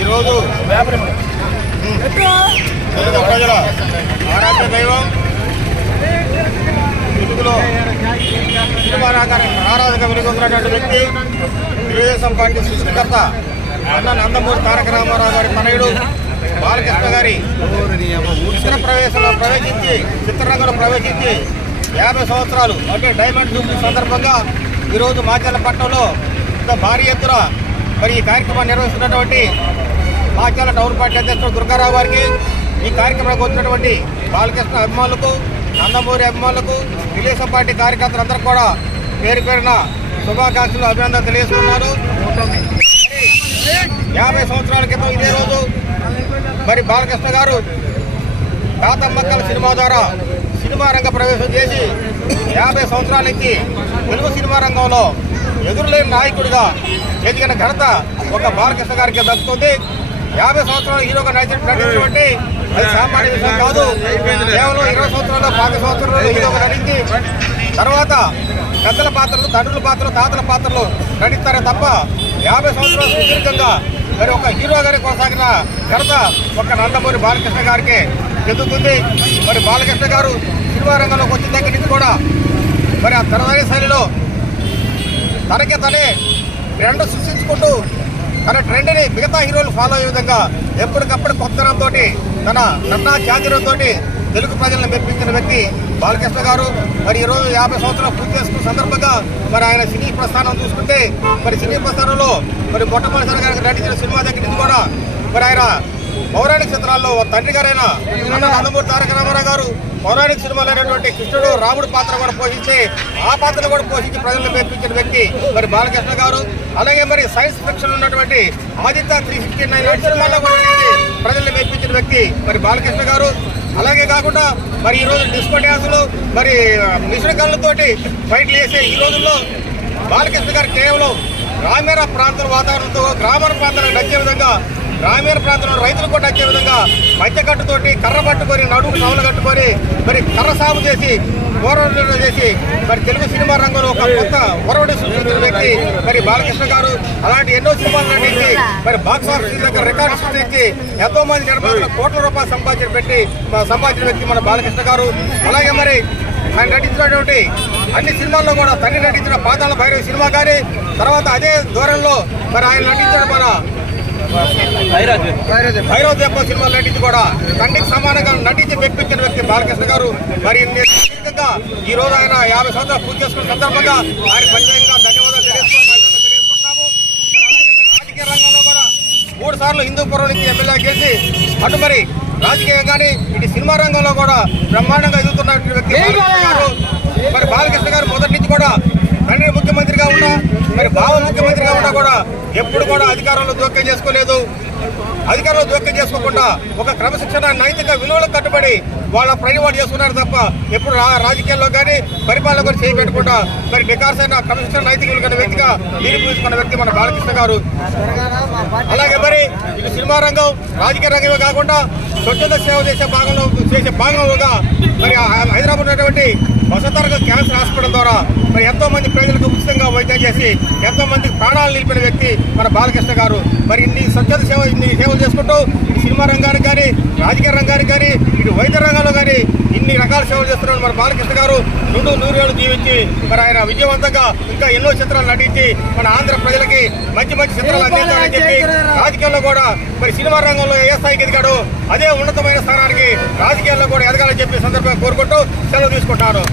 ఈరోజు తెలుగు ప్రజల ఆరాధ్య దైవం తెలుగులో ఆరాధక వెలుగొందినటువంటి వ్యక్తి తెలుగుదేశం పార్టీ సృష్టికర్త అన్న నందమూరి తారక రామారావు గారి తనయుడు బాలకృష్ణ గారి చిత్రరంగంలో ప్రవేశించి 50 సంవత్సరాలు అంటే డైమండ్ జూబ్లీ సందర్భంగా ఈరోజు మాచర్లపట్నంలో భారీ ఎత్తున మరి ఈ కార్యక్రమాన్ని నిర్వహిస్తున్నటువంటి మాచర్ల టౌన్ పార్టీ అధ్యక్షుడు దుర్గారావు గారికి, ఈ కార్యక్రమానికి వచ్చినటువంటి బాలకృష్ణ అభిమానులకు, నందమూరి అభిమానులకు, తెలుగుదేశం పార్టీ కార్యకర్తలందరూ కూడా పేరు పేరున శుభాకాంక్షలు, అభినందనలు తెలియజేస్తున్నారు. 50 సంవత్సరాల క్రితం ఇదే రోజు మరి బాలకృష్ణ గారు తాతమ్మక్కల సినిమా ద్వారా సినిమా రంగ ప్రవేశం చేసి 50 సంవత్సరాల నుంచి తెలుగు సినిమా రంగంలో ఎదురులేని నాయకుడిగా ఎదిగిన ఘనత ఒక బాలకృష్ణ గారికి దక్కుతుంది. 50 సంవత్సరాలు హీరోగా నటించినటువంటి అది సామాన్య విషయం కాదు. కేవలం 20 సంవత్సరాలు 5 సంవత్సరాలు హీరోగా నటించి తర్వాత పెద్దల పాత్రలు, తండ్రుల పాత్రలు, తాతల పాత్రలు నటిస్తారే తప్ప 50 సంవత్సరాలు సుదీర్ఘంగా మరి ఒక హీరో గారి కొనసాగిన ఘనత ఒక నందమూరి బాలకృష్ణ గారికి చెందుతుంది. మరి బాలకృష్ణ గారు సినిమా రంగంలోకి వచ్చిన దగ్గర నుంచి కూడా మరి ఆ తనదైన శైలిలో తనకి తనే ట్రెండ్ సృష్టించుకుంటూ తన ట్రెండ్ని మిగతా హీరోలు ఫాలో అయ్యే విధంగా ఎప్పటికప్పుడు కొత్తనంతో తన నన్నా చాతుర్యంతో తెలుగు ప్రజలను మెప్పించిన వ్యక్తి బాలకృష్ణ గారు. మరి ఈరోజు 50 సంవత్సరాలు పూర్తి చేసుకున్న సందర్భంగా మరి ఆయన సినీ ప్రస్థానం చూసుకుంటే మరి సినీ ప్రస్థానంలో మరి మొట్టమొదటిసారిగా నటించిన సినిమా దగ్గర నుంచి కూడా మరి ఆయన పౌరాణిక చిత్రాల్లో తండ్రి గారైన నందమూరి తారక రామారావు గారు పౌరాణిక సినిమాలు అయినటువంటి కృష్ణుడు, రాముడు పాత్ర కూడా పోషించి ఆ పాత్రను కూడా పోషించి ప్రజలను మెప్పించిన వ్యక్తి మరి బాలకృష్ణ గారు. అలాగే మరి సైన్స్ ఫిక్షన్ ఉన్నటువంటి ఆదిత్య 369 సినిమాల్లో కూడా ప్రజలను మెప్పించిన వ్యక్తి మరి బాలకృష్ణ గారు. అలాగే కాకుండా మరి ఈరోజు డిస్కో డ్యాన్సులు మరి మిషన్ గన్లతోటి ఫైట్లు చేసే ఈ రోజుల్లో బాలకృష్ణ గారు కేవలం గ్రామీణ ప్రాంతాల వాతావరణంతో గ్రామీణ ప్రాంతాలకు నచ్చే విధంగా, గ్రామీణ ప్రాంతంలో రైతులు కూడా వచ్చే విధంగా మధ్యకట్టుతోటి కర్ర పట్టుకొని నడుము నవలు కట్టుకొని మరి కర్ర సాగు చేసి పోరాటం చేసి మరి తెలుగు సినిమా రంగంలో ఒక కొత్త ఒరవడి సృష్టించిన వ్యక్తి మరి బాలకృష్ణ గారు. అలాంటి ఎన్నో సినిమాలు నటించి మరి బాక్స్ ఆఫీస్ దగ్గర రికార్డు సృష్టించి ఎంతో మంది నిర్మాతలకు కోట్ల రూపాయలు సంపాదించిన వ్యక్తి మన బాలకృష్ణ గారు. అలాగే మరి ఆయన నటించినటువంటి అన్ని సినిమాల్లో కూడా తండ్రి నటించిన పాతాళ భైరవి సినిమా కానీ, తర్వాత అదే ధోరణిలో మరి ఆయన నటించిన మన భైరవ దీపం సినిమాలు నటించి కూడా తండ్రికి సమానంగా నటించి మెప్పించిన వ్యక్తి బాలకృష్ణ గారు. మరి దీర్ఘంగా ఈ రోజు ఆయన 50 సంవత్సరాలు పూర్తి చేసుకున్న సందర్భంగా ఆయన ప్రత్యేకంగా ధన్యవాదాలు తెలియజేసుకుంటాము. రాజకీయ రంగంలో కూడా 3 సార్లు హిందూపురం నుంచి ఎమ్మెల్యే గెలిచి అటు మరి రాజకీయం కానీ ఇటు సినిమా రంగంలో కూడా బ్రహ్మాండంగా ఎదుగుతున్న వ్యక్తి బాలకృష్ణ గారు. మరి బాలకృష్ణ గారు మొదటి నుంచి కూడా తండ్రి ముఖ్యమంత్రిగా ఉన్నా మరి బావ ముఖ్యమంత్రిగా ఉన్నా కూడా ఎప్పుడు కూడా అధికారంలో జోక్యం చేసుకోలేదు. అధికారంలో జోక్యం చేసుకోకుండా ఒక క్రమశిక్షణ నైతిక విలువలకు కట్టుబడి వాళ్ళ పనివాడు చేసుకున్నారు తప్ప ఎప్పుడు రాజకీయాల్లో కానీ పరిపాలన కూడా చేయబెట్టకుండా మరి నికార్సైన క్రమశిక్షణ నైతిక విలువ వ్యక్తిగా నిరూపించుకున్న వ్యక్తి మన బాలకృష్ణ గారు. అలాగే మరి ఇటు సినిమా రంగం, రాజకీయ రంగమే కాకుండా స్వచ్ఛంద సేవ చేసే భాగంగా మరి హైదరాబాద్ ఉన్నటువంటి వసతరంగ క్యాన్సర్ హాస్పిటల్ ద్వారా మరి ఎంతో మంది ప్రజలకు ఉచితంగా వైద్యం చేసి ఎంతో మందికి ప్రాణాలు నిలిపిన వ్యక్తి మన బాలకృష్ణ గారు. మరి ఇన్ని స్వచ్ఛంద సేవలు చేసుకుంటూ ఇటు సినిమా రంగానికి కానీ, రాజకీయ రంగానికి కానీ, ఇటు వైద్య రంగంలో కానీ ఇన్ని రకాల సేవలు చేస్తున్నారు మన బాలకృష్ణ గారు. 100 ఏళ్ళు జీవించి మరి ఆయన విజయవంతంగా ఇంకా ఎన్నో చిత్రాలు నటించి మన ఆంధ్ర ప్రజలకి మంచి చిత్రాలు అందించాలని చెప్పి రాజకీయాల్లో కూడా మరి సినిమా రంగంలో ఏ స్థాయికి ఎదిగాడు అదే ఉన్నతమైన స్థానానికి రాజకీయాల్లో కూడా ఎదగాలని చెప్పి సందర్భంగా కోరుకుంటూ సెలవు తీసుకుంటాను.